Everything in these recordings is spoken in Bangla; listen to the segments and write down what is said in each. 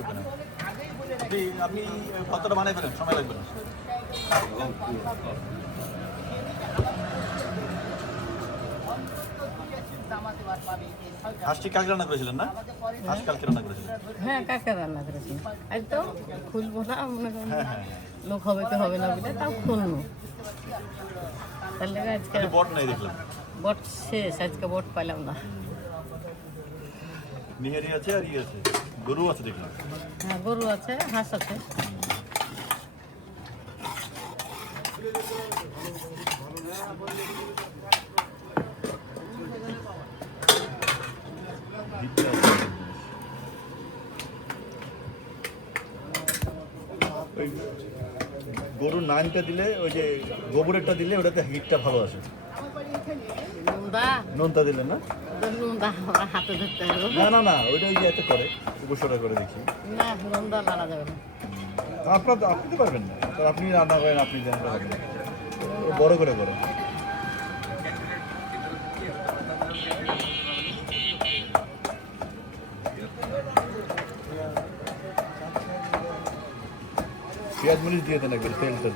লাগবে না। আপনি কতটা বানাই ফেলেন, সময় লাগবে না। হাঁসটি কালকে রান্না করেছিলেন না? হাঁস কালকে রান্না করেছিলেন? হ্যাঁ, কাকে রান্না করেছি আজ তো খুলবো না, মনে করেন হ্যাঁ হ্যাঁ। লোক হবে কি হবে না বলে তাও খুলবো। তার লেগে আজকে বট নাই দেখলাম। বট শেষ, আজকে বট পাইলাম না। নিহারি আছে আর আছে, গরু আছে দেখলাম। হ্যাঁ, গরু আছে, হাঁস আছে। ওই গরুর নানটা দিলে, ওই যে গোবরেরটা দিলে ওটাতে হিটটা ভালো আসে। নোনতা দিলেন না? হাতে ধরতে হবে না না না, ওইটা ওই যে এত করে উপসরা করে দেখি। না, নোনদা নাড়া যাবে না। আপনি তো পারবেন না, আপনি রান্না করেন, আপনি জানেন বড় করে করেন। পেঁয়াজ মরিচ দিয়ে দেন একবার, তেলটা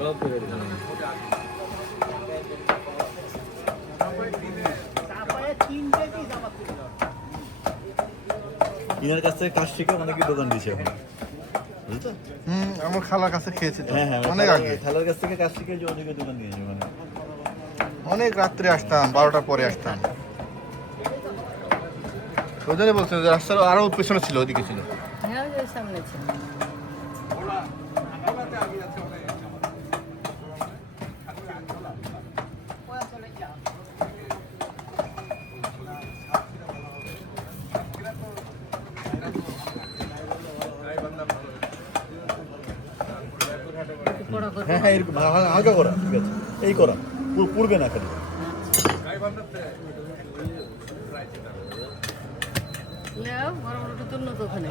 ইনার কাছ থেকে কাজ শিখে অনেকে দোকান দিয়েছে এখন, বুঝতো? আমার খালার কাছে খেয়েছি তো, হ্যাঁ হ্যাঁ, অনেক আগে। খালার কাছ থেকে কাজ শিখে যে অনেকে দোকান দিয়েছে, মানে অনেক রাত্রে আসতাম, 12টার পরে আসতাম। ওই জন্য বলছেন যে রাস্তার আরো পেছনে ছিল, ওইদিকে ছিল। হ্যাঁ, ওই সামনে ছিল। হ্যাঁ হ্যাঁ, এরকম হালকা করা, ঠিক আছে, এই করা পুড়বে না খালি। বড় বড় তুললো তো ওখানে।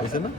হয়েছে না?